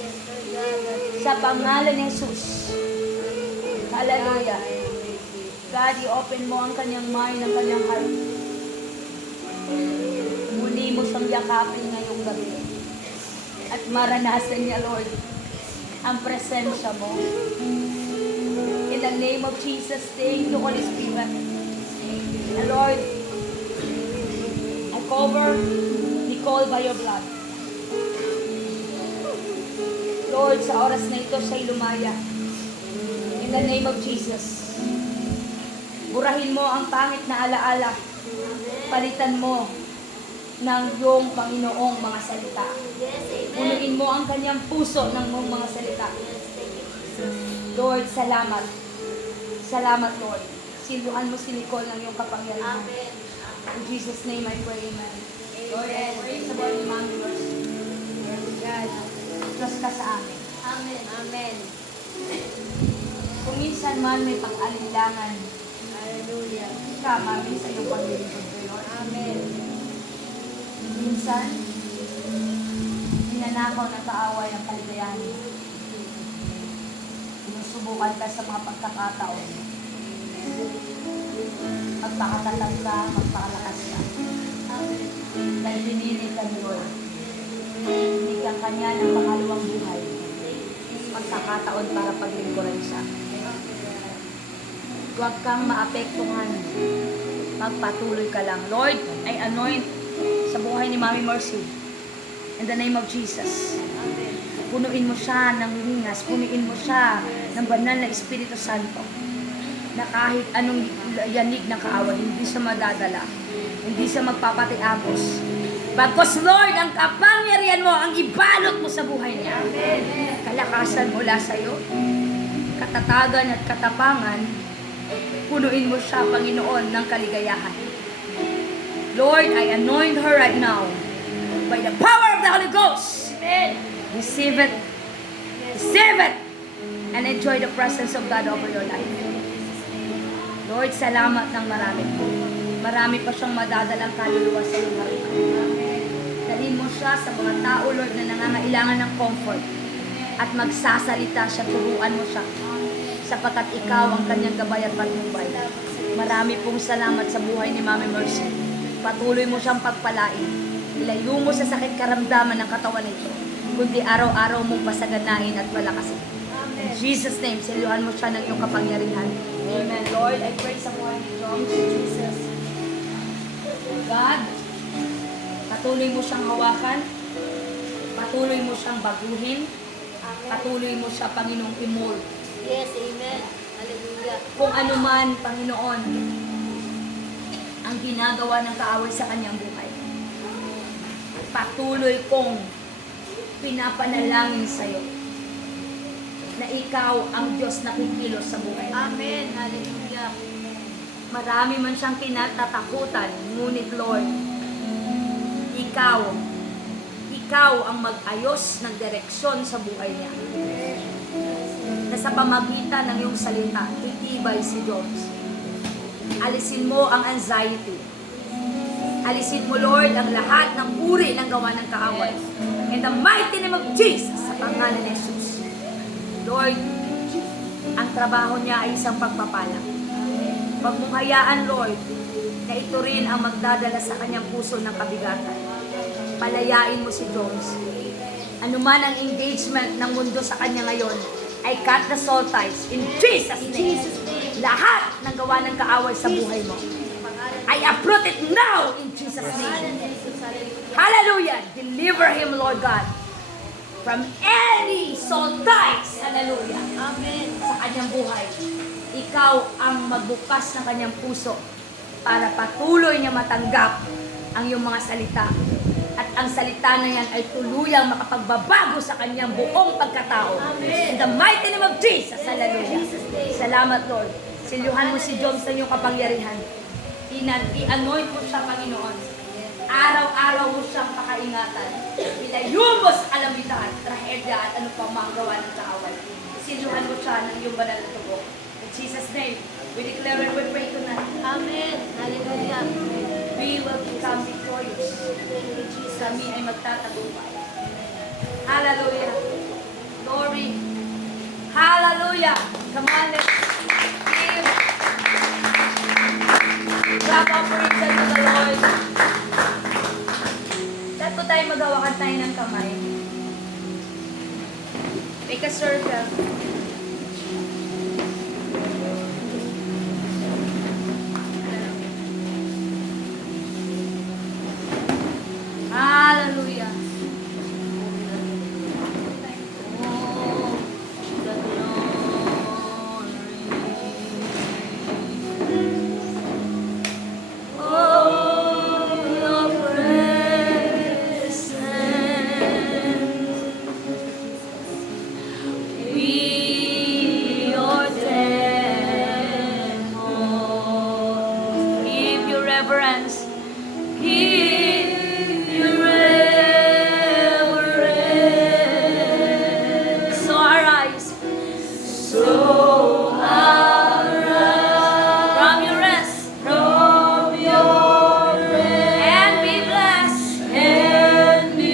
Sa pangalan ni Jesus. Hallelujah. God, i-open mo ang kanyang mind, ang kanyang heart. Muli mo siyang yakapin ngayong gabi. At maranasan niya, Lord, ang presensya mo. In the name of Jesus, thank you, Holy Spirit. And Lord, I cover Nicole by your blood. Lord, sa oras na ito, siya'y lumaya. In the name of Jesus. Burahin mo ang pangit na alaala. Palitan mo ng iyong Panginoong mga salita. Punuin mo ang kanyang puso ng iyong mga salita. Lord, salamat. Salamat, Lord. Siluan mo si Nicole ng iyong kapangyarihan. In Jesus' name I pray, amen. Lord, I pray sa buhay ni Mami Mercy. God, trust ka sa amin. Amen. Amen. Kung minsan man may pag-alinlangan, Hallelujah. ka, Mami, sa iyong paglilingkod ko, Lord. Amen. Minsan, ninanakaw ng kaaway ang kaligayahan mo. Sinusubukan ka sa mga pagkakataon. Magpakatatag ka, magpakalakas ka. Dahil pinili ka ni Lord. Binigyan ka niya ng pangalawang buhay. Pagkakataon para paglingkuran siya. Huwag kang maapektuhan. Magpatuloy ka lang. Lord, I anoint sa buhay ni Mami Mercy. In the name of Jesus. Punuin mo siya ng hingas. Punuin mo siya ng banal na Espiritu Santo. Na kahit anong yanig ng kaaway, hindi siya madadala. Hindi siya magpapatiagos. Bagkus, Lord, ang kapangyarihan mo, ang ibalot mo sa buhay niya. Kalakasan mula sa iyo. Katatagan at katapangan, punuin mo siya, Panginoon, ng kaligayahan. Lord, I anoint her right now by the power of the Holy Ghost. Receive it. Receive it. And enjoy the presence of God over your life. Lord, salamat ng marami. Marami pa siyang madadalang kaluluwa sa iyong harapan. Dalhin mo siya sa mga tao, Lord, na nangangailangan ng comfort. At magsasalita siya, turuan mo siya. Sapagkat ikaw ang kanyang gabay at patnubay. Marami pong salamat sa buhay ni Mami Mercy. Patuloy mo siyang pagpalain. Ilayo mo sa sakit karamdaman ng katawan nito. Kundi araw-araw mong pasaganahin at palakasin. In Jesus' name, siluhan mo siya ng iyong kapangyarihan. Amen. Lord, I pray sa buhay ni John, Jesus. God, patuloy mo siyang hawakan. Patuloy mo siyang baguhin. Patuloy mo siya, Panginoong, i-mold. Yes, amen. Hallelujah. Kung ano man, Panginoon, ang ginagawa ng kaaway sa kanyang buhay. Patuloy kong pinapanalangin sa iyo na ikaw ang Diyos na kikilos sa buhay. Amen. Hallelujah. Marami man siyang kinatatakutan, ngunit Lord, ikaw ang mag-ayos ng direksyon sa buhay niya. Na sa pamagitan ng iyong salita, titibay si Jones. Alisin mo ang anxiety. Alisin mo, Lord, ang lahat ng uri ng gawa ng kaaway. In the mighty name of Jesus, sa pangalan ni Jesus. Lord, ang trabaho niya ay isang pagpapala. Huwag mong hayaan, Lord, na ito rin ang magdadala sa kanyang puso ng kabigatan. Palayain mo si Jones. Ano man ang engagement ng mundo sa kanya ngayon, I cut the soul ties in Jesus' name. Lahat ng gawa ng kaaway sa buhay mo, I uproot it now in Jesus' name. Hallelujah! Deliver him, Lord God, from any soul ties. Hallelujah! Amen. Sa kanyang buhay. Ikaw ang magbukas ng kanyang puso para patuloy niya matanggap ang iyong mga salita At ang salita na yan ay tuluyang makapagbabago sa kanyang buong pagkatao. In the mighty name of Jesus, hallelujah. Salamat, Lord. Silyuhan mo si John sa iyong kapangyarihan. I-anoint mo siya, Panginoon. Araw-araw mo siyang pakaingatan. Ilayo mo sa kalamitan, trahedya at ano pang magawa ng kaaway. Silyuhan mo siya ng iyong banal na tubo. In Jesus' name, we declare and we pray tonight. Amen. Hallelujah. We will become victorious. Kami ay magtatagumpay. Hallelujah. Glory. Hallelujah. Come on, let's give. Clap up praise to the Lord. Lahat po tayo magawakan tayo ng kamay. Make a circle. Hallelujah. Oh, the glory. Oh, your presence. We your temple. Give your reverence. Give your reverence. So arise. So arise. From your rest. From your rest. And be blessed. And be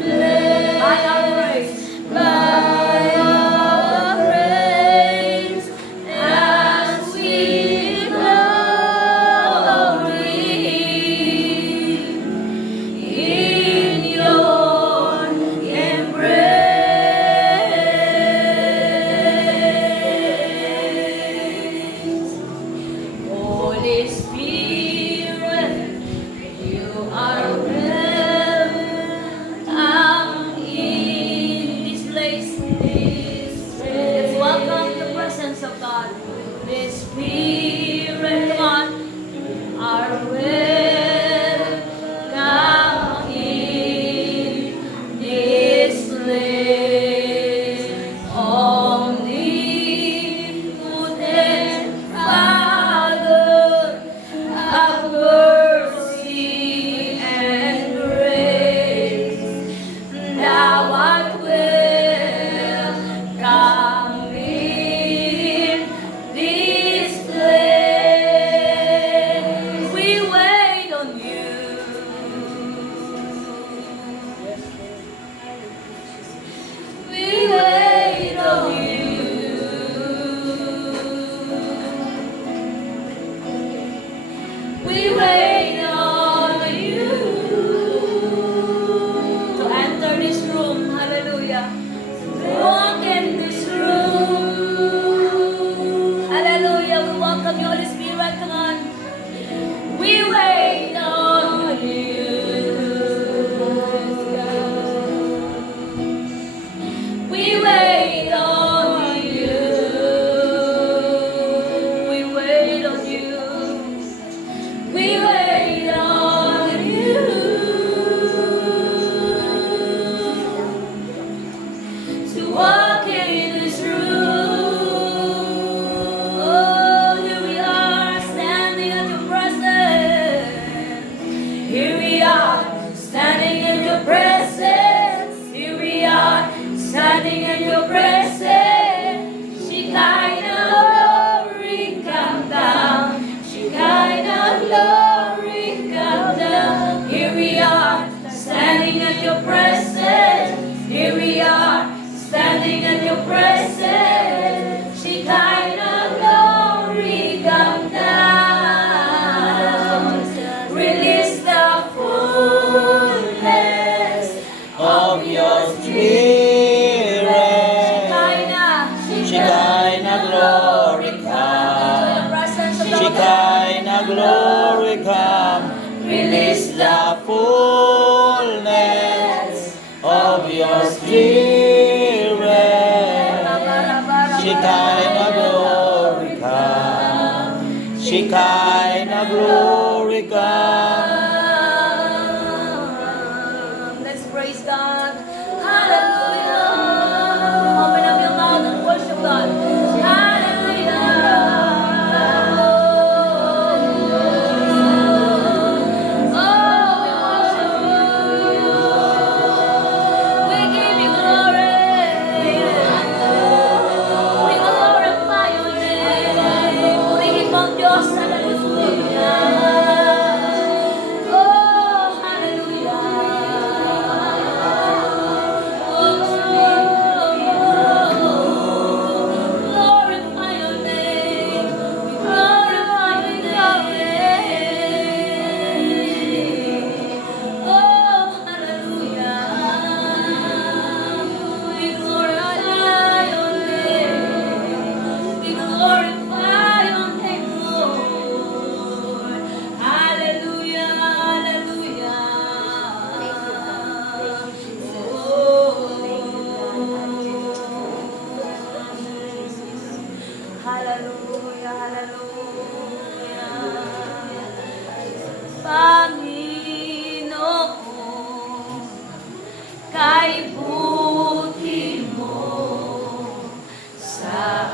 blessed. By our grace. By our grace. As we glory in your embrace. Holy Spirit, you are welcome in this place. Let's welcome the presence of God. Holy Spirit, come on, are welcome in this place. Omnipotent Father, have mercy and grace. Thou art welcome in this place. We wait on you. We wait on you. We wait on you to enter this room. Hallelujah. Walk in this room. Hallelujah. We welcome you, Holy Spirit. Come on. We wait on you. We wait on you. We wait on you. We wait on you to walk in this room. Oh, here we are standing at your presence. Here we are standing in your presence. Here we are standing in your presence. Shekinah glory come down. Shekinah glory come down. Here we are standing in your presence. Here we are standing in your presence. Shekinah glory come down. Release the fullness Of your spirit, Shekinah glory come. Shekinah glory come. Release the fullness of your spirit. Shekinah glory come. Shekinah glory come. hallelujah, hallelujah. Panginoon, kay buti mo sa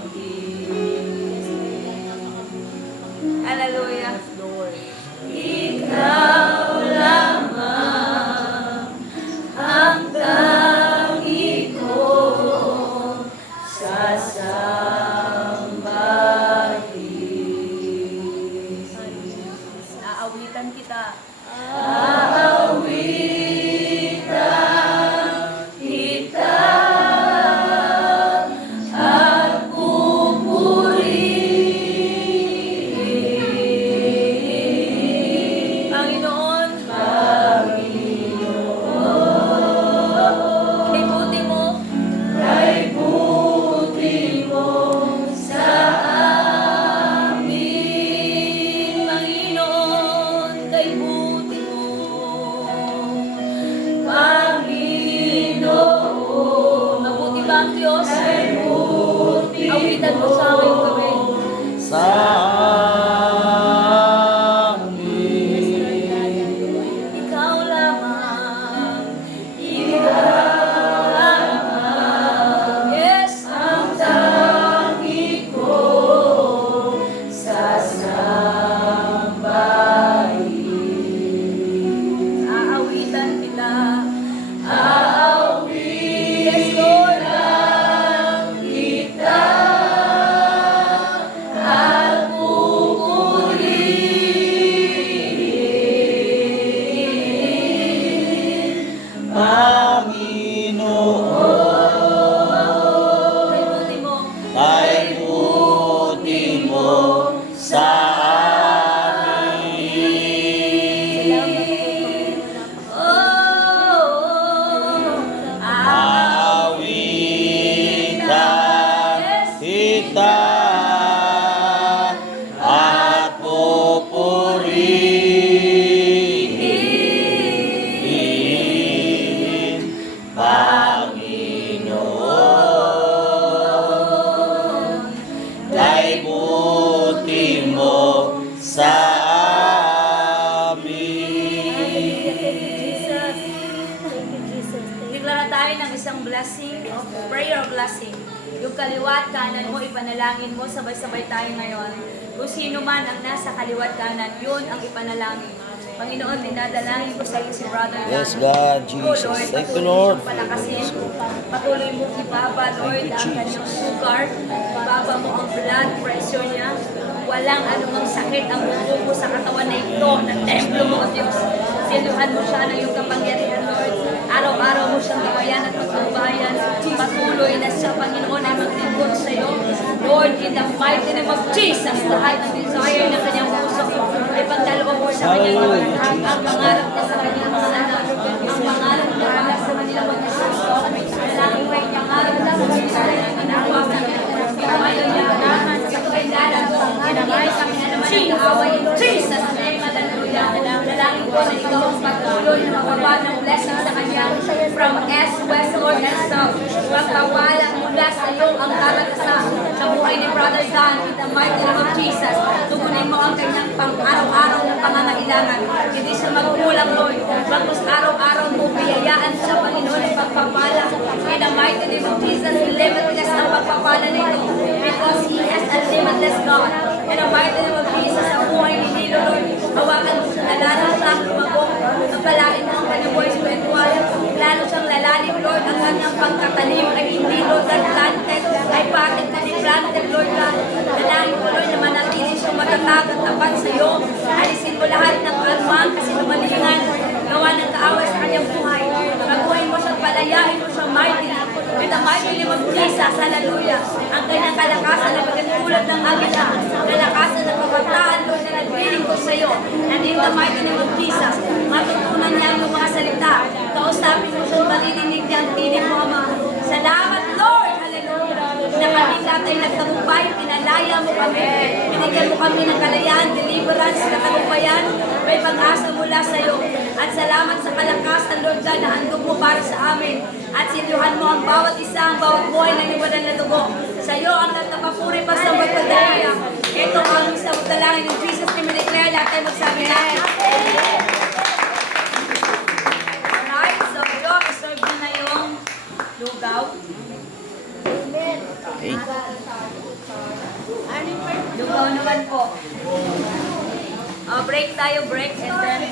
amin. Hallelujah. Ikaw lamang ang tangi ko sasambahin. Aawitan kita. Aawitan kita at pupurihin. Panginoon, kay buti mo, sa amin. Panginoon, kay buti mo. Panginoon, mabuti ba ang Diyos? Awitan mo sa akin kami. Sa amin. Ikaw lamang, ikaw lamang, yes, ang tangi ko sasambahin. Aawitan kita, yes, Lord, kita at pupurihin. Panginoon, Kay buti mo, kay buti mo sa amin. Aawitan kita at pupurihin. Panginoon, kay buti mo sa amin. Deklara tayo ng isang blessing, of prayer blessing. Yung kaliwat kanan mo, ipanalangin mo, sabay-sabay tayo ngayon. Kung sino man ang nasa kaliwat kanan, yun ang ipanalangin. Panginoon, dinadalangin ko sa iyo si Brother Dan. Yes, God, Jesus. Oh, Lord, Thank you, patuloy Lord. mong palakasin. Patuloy mo ibaba, Lord, you, ang kanyang Jesus. sugar. Ibaba mo ang blood pressure niya. Walang anumang sakit ang bumubo sa katawan na ito, na templo mo, Diyos. Sinuhan mo siya ng iyong kapangyarihan, Lord. Araw-araw mo siyang gawayan at pagkabayan. Patuloy na siya, Panginoon, ay maglingkod sa iyo. Lord, in the mighty name of Jesus, lahat ng desire ng kanyang puso ay pagkaloob mo sa kanyang Hallelujah, mga anak, ang pangarap niya sa kanyang mga anak, ang pangarap niya sa kanilang mga anak. Kailangan ko ay pangarap na sa kanilang anak. Ayaw niya, sa kailangan ko, ginamay sa kanya naman ang kaaway. Jesus, name, hallelujah. Dalangin ko na ikaw ang patuloy na mababa ng blessing sa kanya from east, west, north, and south. Pagkawala mula sa iyo ang karanasan sa buhay ni Brother Dan in the mighty name of Jesus. Tugunin mo ang kanyang pang-araw-araw na pangangailangan. Hindi siya magkulang, Lord. Bagkus araw-araw mo biyayaan sa Panginoon ang pagpapala. In the mighty name of Jesus, limitless ang pagpapala na ito because He has a limitless God. In the mighty name of Jesus, ang buhay ni Nilo, Lord, hawakan mo siya, lalo siyang lumabong. Pagpalain mo ang kanyang buhay spiritual. Lalo siyang lalalim, Lord, ang kanyang pagkatalim ay hindi, Lord, God planted, ay bakit na ni-planted, Lord God. Dalangin ko, Lord, na manatili siyang matatag at tapat sa iyo. Alisin mo lahat ng kalmang kasi lumalingan. Gawa ng kaaway sa kanyang buhay. Pagbuhay mo siyang palayain mo siyang mighty. With the mighty name of Jesus, hallelujah. Ang kanyang kalakasan na magkatulad ng agila. Kalakasan ng pamataan, Lord, na nagbiling ko sa iyo. And in the mighty name of Jesus, matutunan niya ang mga salita. Kausapin mo siyang marinig niya ang tinig mo, Ama. Salamat, Lord, hallelujah. Na kami lahat ay nagtagumpay, pinalaya mo kami. Binigyan mo kami ng kalayaan, deliverance, katagumpayan. May pag-asa mula sa iyo. At salamat sa kalakasan, Lord God, na handog mo para sa amin. at sinuhan mo ang bawat isa, ang bawat buhay ng iyong banal na dugo. Sa iyo ang natapapuri pa sa magpagdaya. Ito ang sa magdalangin ng Jesus name we declare, lahat tayo magsabi na. Alright, so Jo, serve na yung lugaw. Okay. Lugaw naman po. Break tayo, break, and then